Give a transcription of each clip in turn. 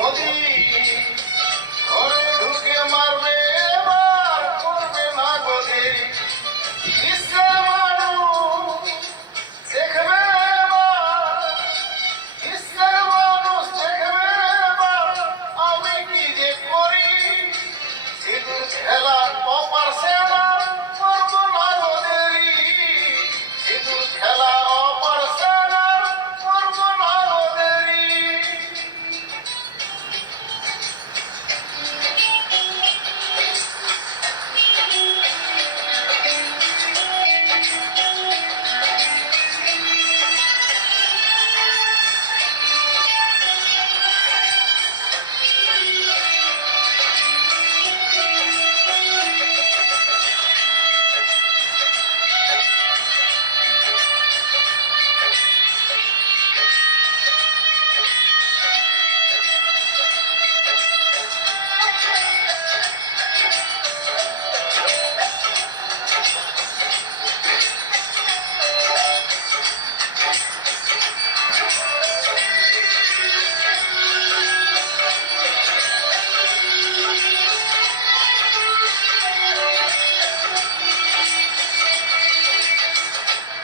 যদি ঘরে ঢুকে মারবে এবার করবে না গদি ইসলাম মানুষ দেখবে এবার ইসলাম মানুষ দেখবে এবার আমি কি যে করি সিঁদুর খেলা অপারছে না করবো না গদি সিঁদুর খেলা অপারছে না করবো না গদি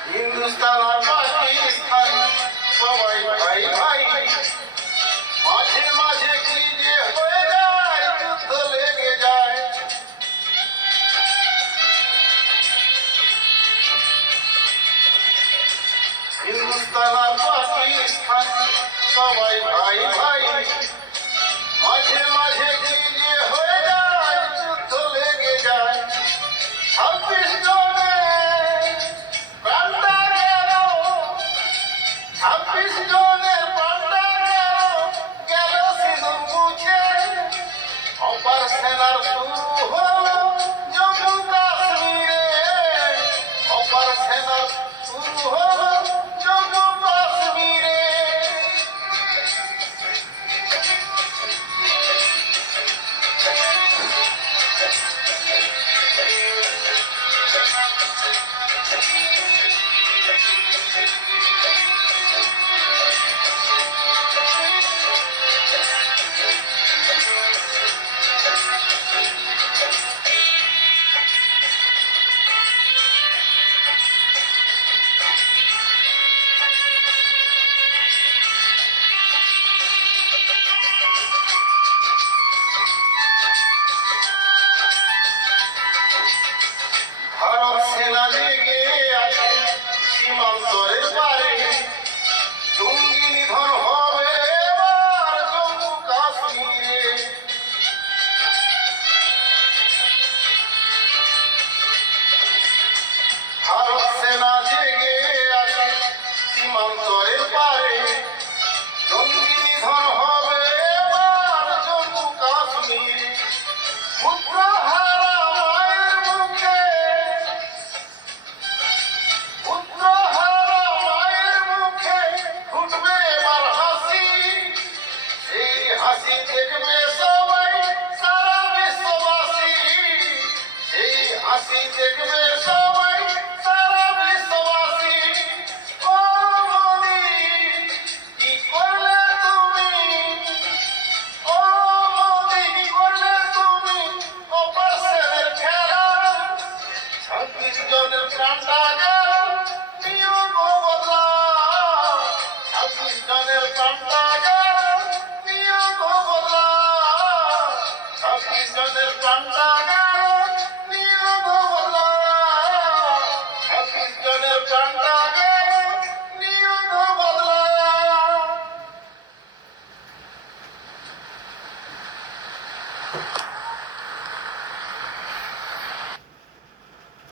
হিন্দুস্তান আর পাকিস্তান সবাই ভাই ভাই মাঝে মাঝে কি যে হয়ে যায় যুদ্ধ লেগে যায় হিন্দুস্তান আর পাকিস্তান সবাই ভাই ভাই মাঝে মাঝে কি যে হয়ে যায় যুদ্ধ লেগে যায় 26 জনে প্রাণটা গেল 26 জনের প্রাণটা গেল গেল সিঁদুর মুছে অপার সেনার শুরু